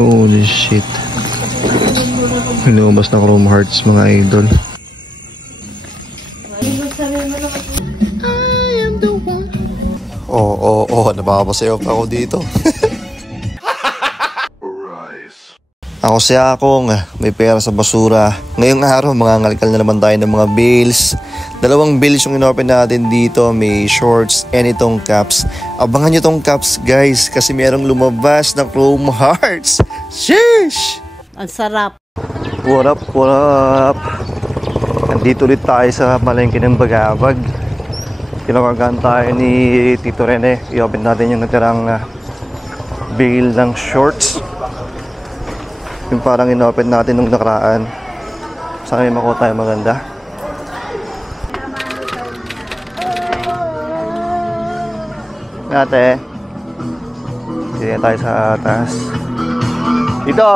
Holy shit. Inubos na Chrome Hearts mga idol. Oo, napapasayaw pa ako dito. Ako si Akong, may pera sa basura. Ngayong araw, mangangalikal na naman tayo ng mga bills. 2 bills yung inopen natin dito. May shorts and itong caps. Abangan nyo tong caps guys, kasi merong lumabas na Chrome Hearts. Sheesh! Ang sarap. What up, what up? Nandito ulit tayo sa palengke ng Bagabag. Kinakagaan tayo ni Tito Rene. I-open natin yung natirang bill ng shorts. Yung parang inopen natin nung nakaraan. Sana may makuha tayo maganda. Ate, sige tayo sa atas. Dito!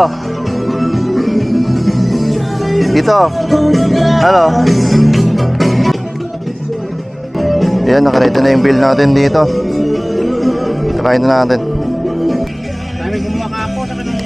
Dito! Ano? Ayan, nakarete na yung bill natin dito. Try na natin. Dami gumawa ako sa kanong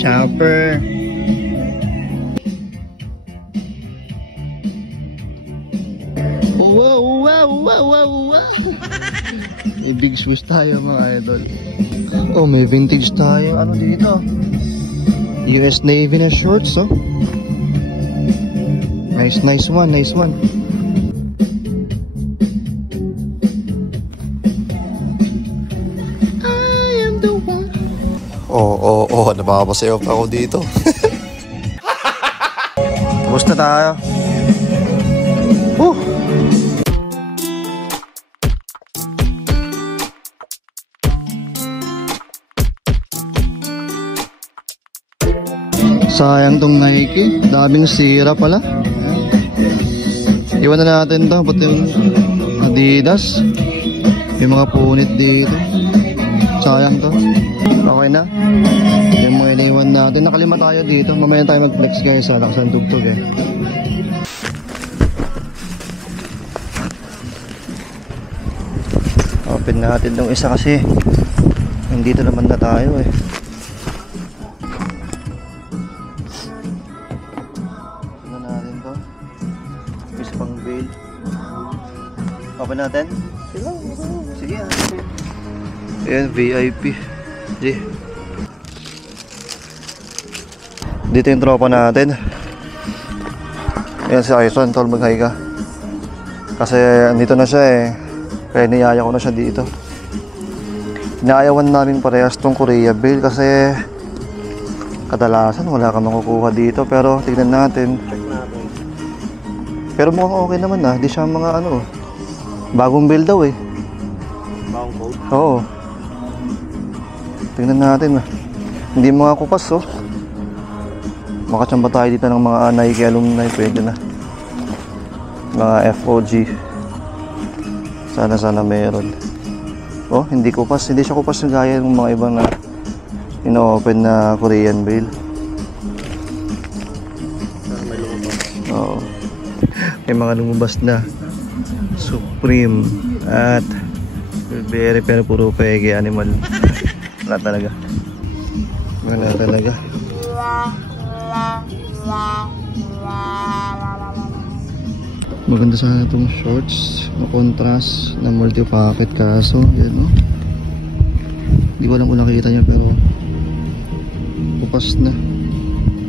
Chopper. Wow. May big shoes tayo mga idol. Oh, may vintage tayo. Ano dito? US Navy na shorts, oh. Nice one. Oo, napapasayaw pa ako dito. Tapos na tayo. Sayang tong Nike. Daming sira pala. Iwan na natin to. Pati yung Adidas. Yung mga punit dito. Sayang to. Okay na. Yung mga iniwan natin. Nakalima tayo dito. Mamaya tayo mag-flex guys. Lakas ang tugtog eh. Open natin tong isa kasi nandito naman na tayo eh. Ano natin to? Isa pang bail. Open natin? Sige ah. Ayan, VIP. Dito yung tropa natin. Ayan si Aison, tol, mag-hi ka. Kasi andito na siya eh. Kaya niyaya ko na siya dito. Inaayawan namin parehas tong Korea Bill kasi kadalasan wala ka makukuha dito. Pero tignan natin. Pero mukhang okay naman ah. Di siya mga ano. Bagong bill daw eh. bagong code? Oo. Tingnan natin ah. Hindi mga kupas oh. Makatsamba tayo dito ng mga Nike alumni. Pwede na. Mga FOG. Sana meron. Oh, hindi kupas. Hindi siya kupas yung gaya ng mga ibang ino-open na Korean Bill. Oo. May mga lumabas na Supreme at Burberry pero puro pege animal. Wala talaga. Maganda sana itong shorts na contrast na multi-pocket kaso yan no? Hindi ko alam kung nakikita nyo pero kupas na.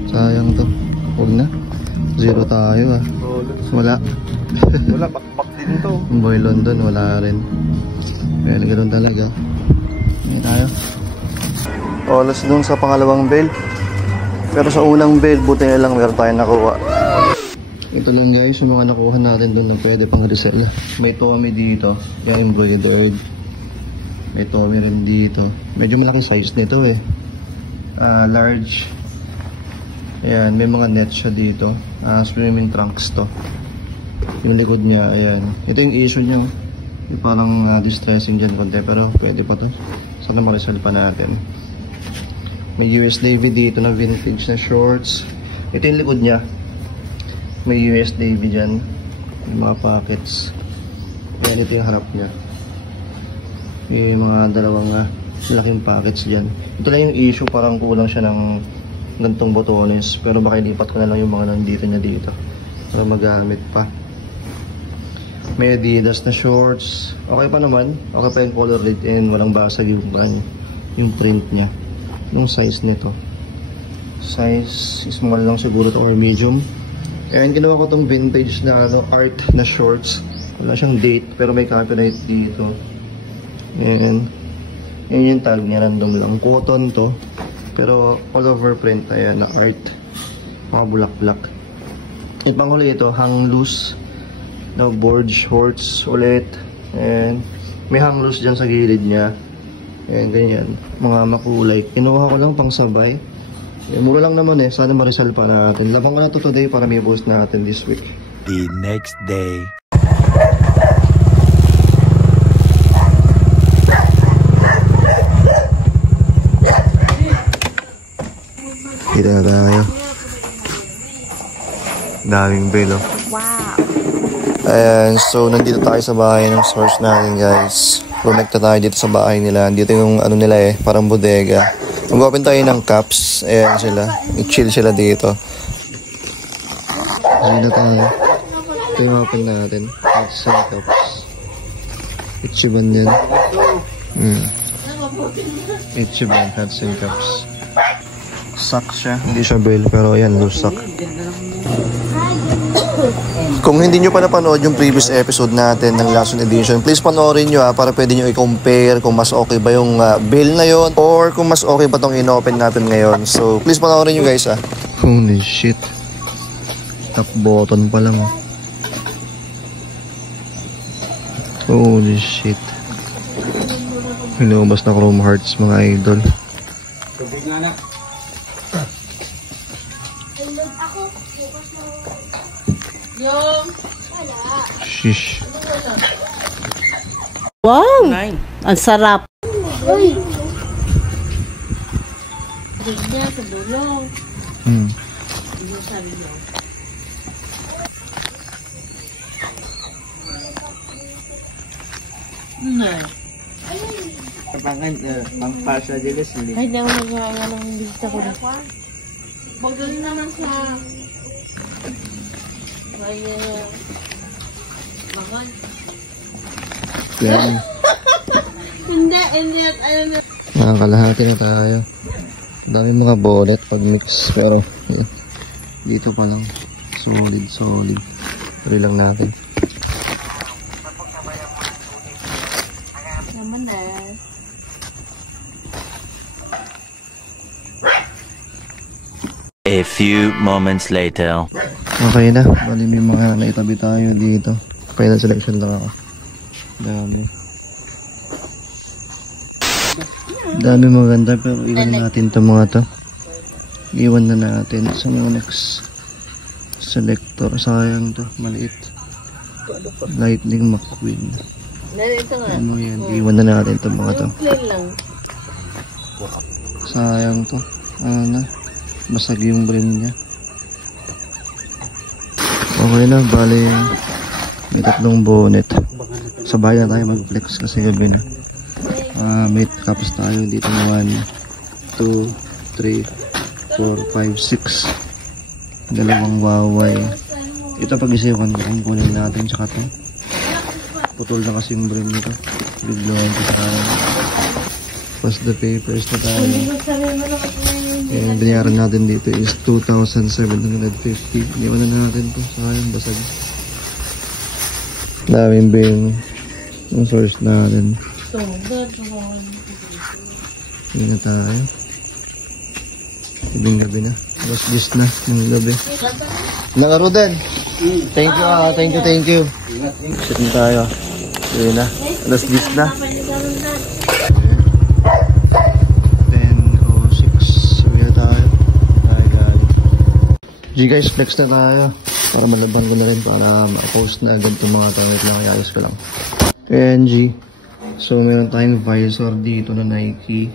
Sayang to. Huwag na. Zero tayo ah. Wala. Wala, bakbak din to. Boy London wala rin. Kaya ganoon talaga. Ngayon tayo. Olas dun sa pangalawang bell. Pero sa unang bell buti na lang meron tayong nakuha. Ito lang guys yung mga nakuha natin dun na pwede pang resell. May Tommy dito. Yung embroidered. May Tommy rin dito. Medyo malaki size nito eh. Large. Ayan, may mga net siya dito. Swimming trunks to. Yung likod niya, ayan. Ito yung issue niya. May parang distressing dyan konti, pero pwede pa to. Sana ma-resolve pa natin. May US Navy dito na vintage na shorts. Ito yung likod niya. May US Navy dyan. May mga pockets. Ayan, ito yung harap niya. Yung mga dalawang laking pockets dyan. Ito lang yung issue, parang kulang siya ng gantong botones. Pero baka ilipat ko na lang yung mga nandito niya dito para magamit pa. May Adidas na shorts. Okay pa naman. Okay pa yung color red and walang basag yung print niya. Yung size nito. Size small lang siguro to or medium. And ginawa ko tong vintage na art na shorts. Wala siyang date pero may copyright dito. And yun yung tag niya, random lang. Cotton to. Pero all over print, ayan, na art. Mga bulak-bulak. Ipanghuli ito, hang loose. Na board shorts ulit. And may hang loose dyan sa gilid niya. And ganyan. Mga makulay. Kinuha ko lang pang sabay. Mura lang naman eh. Sana ma-resolve pa natin. Labang ko na to today para may post natin this week. The next day. Dito na tayo. Daming belo. Wow. Ayan, so nandito tayo sa bahay ng source natin guys. Connecta tayo dito sa bahay nila. Dito yung ano nila eh, parang bodega. Mag-open tayo ng cups. Ayan sila. I-chill sila dito. Dito tayo. Ito yung open natin. It's cups. Ichiban yan. Ichiban, hats and cups. Sock siya. Hindi siya bell, pero ayan, loose sock. Kung hindi nyo pa napanood yung previous episode natin ng Last Edition, please panoorin nyo para pwede nyo i-compare kung mas okay ba yung bill na yon or kung mas okay ba tong in-open natin ngayon. So, please panoorin nyo guys Holy shit. Top button pa lang. Holy shit. Hinubas na Chrome Hearts mga idol. Tubig nga na. Shish. Wow! Ang sarap. Uy! Bigyan sa dulo. Kapangan, pangpasa dito sila. Kahit na ako nagawa ng bisita ko na. Magaling naman siya. Kaya... Mahal. Yan. Hindi. Ayun na. Nakakalahati na tayo. Dami mga bullet pag mix. Pero dito pa lang. Solid. Tuloy lang natin. Naman na. A few moments later. Okay na. Bali may mga naitabi tayo dito. Final selection lang ako. Dami maganda pero iwan na natin itong mga to. Iwan na natin sa next selector. Sayang to. Maliit. Lightning McQueen. Ito nga. Ano yan? Iwan na natin itong mga to. Plain lang. Sayang to. Ano na. Basag yung brim niya. Okay na. Bali may tatlong bonnet. Sa bahay na tayo mag-flex kasi gabi na. May cups tayo dito na 1, 2, 3, 4, 5, 6. Dalawang waway. Ito pag-isipan ko kung kunin natin tsaka to. Putol na kasi yung brim nito. Bigloan ko tayo. Plus the papers na tayo. And binayaran natin dito is 2,750. Iniwan na natin to. Sayang basag. Daming bing. Ang source natin. Hindi na tayo. Ibing gabi na. Alas 10 na ng gabi. Nakarodan. Thank you. Thank you. Sit na tayo. Hindi na. Alas 10 na. guys, flex na tayo. Para malaban ko na rin para ma-post na agad itong mga tawit lang. Ayos ko lang. Ayan, G. So, meron tayong visor dito na Nike.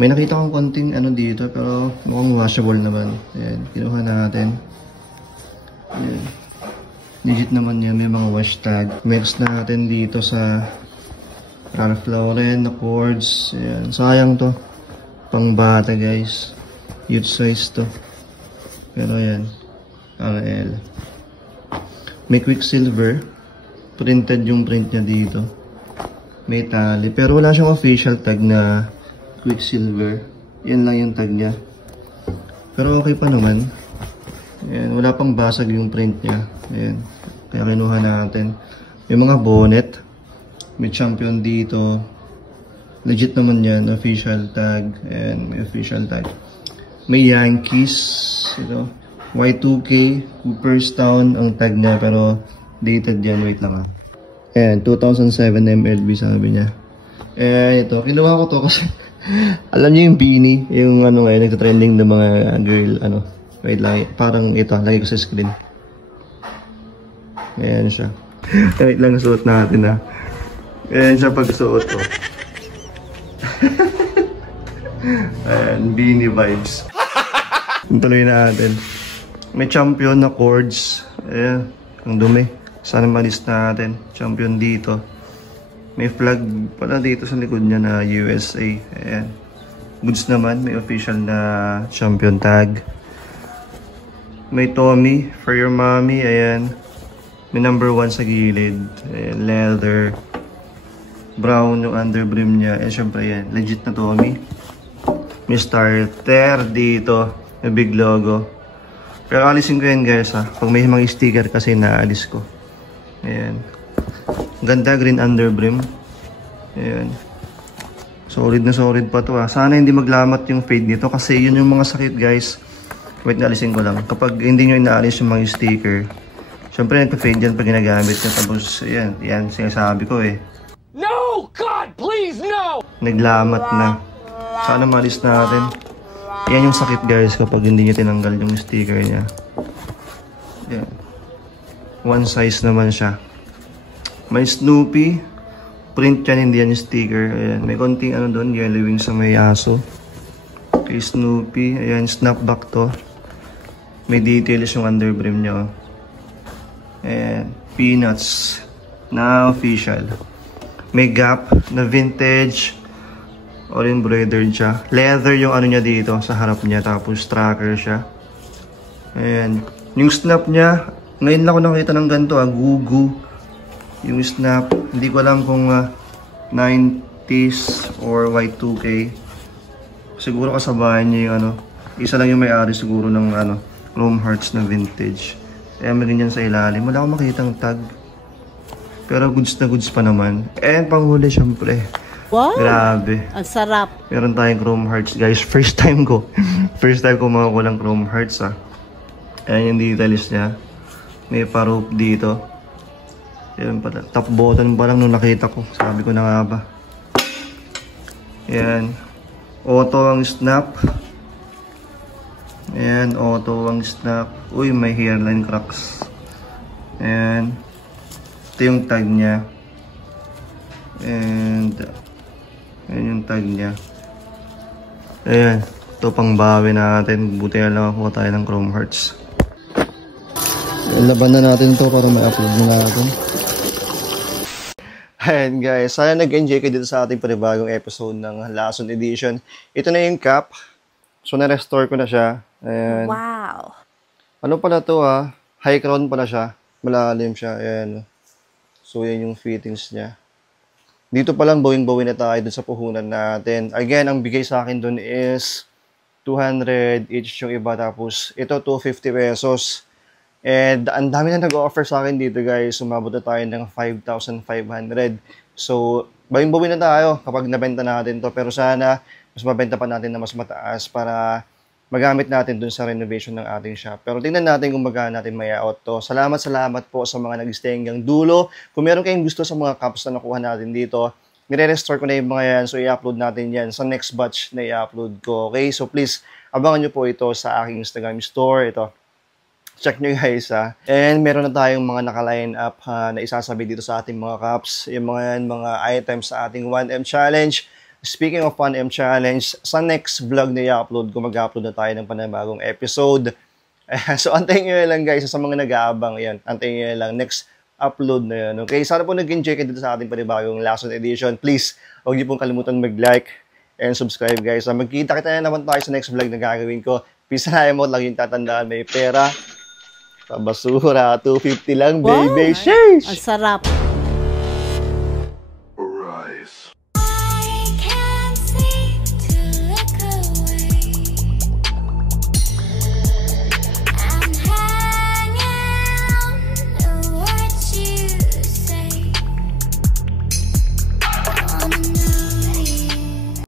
May nakita akong konting ano dito, pero mukhang washable naman. Ayan, kinuha natin. Ayan. Legit naman yan, may mga wash tag. Mix natin dito sa Ralph Lauren na cords. Ayan, sayang to. Pang bata guys. Youth size to. Pero ayan, RL. May Quicksilver. Printed yung print niya dito. May tali. Pero wala siyang official tag na Quicksilver. Yan lang yung tag niya. Pero okay pa naman. Ayan, wala pang basag yung print niya. Ayan. Kaya kinuha natin. May mga bonnet. May champion dito. Legit naman yan. Official tag. Ayan, may official tag. May Yankees. Ito. Y2K. Cooperstown ang tag niya. Pero dated yan. Wait lang ha. Ayan, 2007 MLB sabi niya. Ayan, ito. Kinuha ko to kasi alam niyo yung beanie. Yung ano ngayon, nagtatrending ng mga girl, ano. Wait lang, parang ito, lagay ko sa screen. Ayan siya. Wait lang, suot natin ha. Ayan siya pag suot ko. Ayan, beanie vibes. Tuloy natin. May champion na cords. Ayan, ang dumi. Sana malis natin. Champion dito. May flag pala dito sa likod niya na USA. Ayan. Goods naman, may official na champion tag. May Tommy, for your mommy, ayan. May number 1 sa gilid. Ayan, leather. Brown yung underbrim niya. Eh, syempre yan. Legit na Tommy. May starter dito. May big logo. Pero alisin ko yan guys ha. Pag may mga sticker kasi naalis ko. Ayan. Ganda, green underbrim. Ayan. Solid na solid pa to ha. Sana hindi maglamat yung fade nito kasi yun yung mga sakit guys. Wait, naalisin ko lang. Kapag hindi nyo inaalis yung mga sticker, syempre nagpa-fade yan pag ginagamit nyo. Tapos, ayan, yan, sinasabi ko eh. No! God, please, no! Naglamat na. Sana maalis natin. Yan yung sakit guys kapag hindi nyo tinanggal yung sticker niya. Yan. One size naman siya. May Snoopy. Print yan, hindi yan yung sticker. Ayan. May konting ano doon, yellowing sa may aso. Kay Snoopy. Ayan, snapback to. May details yung underbrim niya. Ayan, Peanuts na official. May Gap na vintage or embroidered siya. Leather yung ano niya dito sa harap niya. Tapos tracker siya. Ayan. Yung snap niya, ngayon lang ako nakita ng ganito Gugu. Yung snap, hindi ko alam kung 90s or Y2K. Siguro kasabayan niya yung ano. Isa lang yung may-ari siguro ng ano, Chrome Hearts na vintage. Kaya may ganyan sa ilalim. Wala akong makitang tag. Pero goods na goods pa naman. And panghuli syempre. Wow! Grabe. Ang sarap. Meron tayong Chrome Hearts guys. First time ko. First time ko makakulang Chrome Hearts ha. Ayan yung details niya. May pa-rope dito. Ayan pala. Top button pa lang nung nakita ko. Sabi ko na nga ba. Ayan. Auto ang snap. Ayan. Auto ang snap. Uy, may hairline cracks. Ayan. Ito yung tag niya. And ayan yung tag niya. Ayan. Ito pang bawi natin. Buti na lang ako tayo ng Chrome Hearts. Laban na natin to para ma-upload na natin. Ayan guys. Sana nag-enjoy kayo dito sa ating panibagong episode ng Lason Edition. Ito na yung cap. So na-restore ko na siya. Ayan. Wow! Ano pala to ha? High crown pala siya. Malalim siya. Ayan. So yan yung fittings niya. Dito pa lang bawing-bawi na tayo dun sa puhunan natin. Again, ang bigay sa akin dun is 200 each yung iba. Tapos ito 250 pesos. And ang dami na nag-offer sa akin dito guys. Sumabot na tayo ng 5,500. So bawing-bawi na tayo kapag nabenta natin to. Pero sana mas mabenta pa natin na mas mataas para magamit natin dun sa renovation ng ating shop. Pero tingnan natin kung magkano natin may-out to. Salamat po sa mga nag-stay hanggang dulo. Kung meron kayong gusto sa mga cups na nakuha natin dito, nire-restore ko na yung mga yan. So i-upload natin yan sa next batch na i-upload ko. Okay? So please, abangan nyo po ito sa aking Instagram store. Ito. Check nyo guys ha. And meron na tayong mga naka-line up na isasabi dito sa ating mga caps. Yung mga items sa ating 1M challenge. Speaking of 1M challenge, sa next vlog na i-upload ko, mag-upload na tayo ng panibagong episode. So antayin nyo lang guys, sa mga nag-aabang yan, antayin nyo lang next upload na yun. Okay, sana po nag-enjoy kayo dito sa ating panibagong last edition. Please, huwag niyo pong kalimutan mag-like and subscribe guys. Magkita-kita na naman tayo sa next vlog na gagawin ko. Peace na mo, lang yung tatandaan, may pera. Sa basura, 250 lang, baby. Wow. Ang sarap.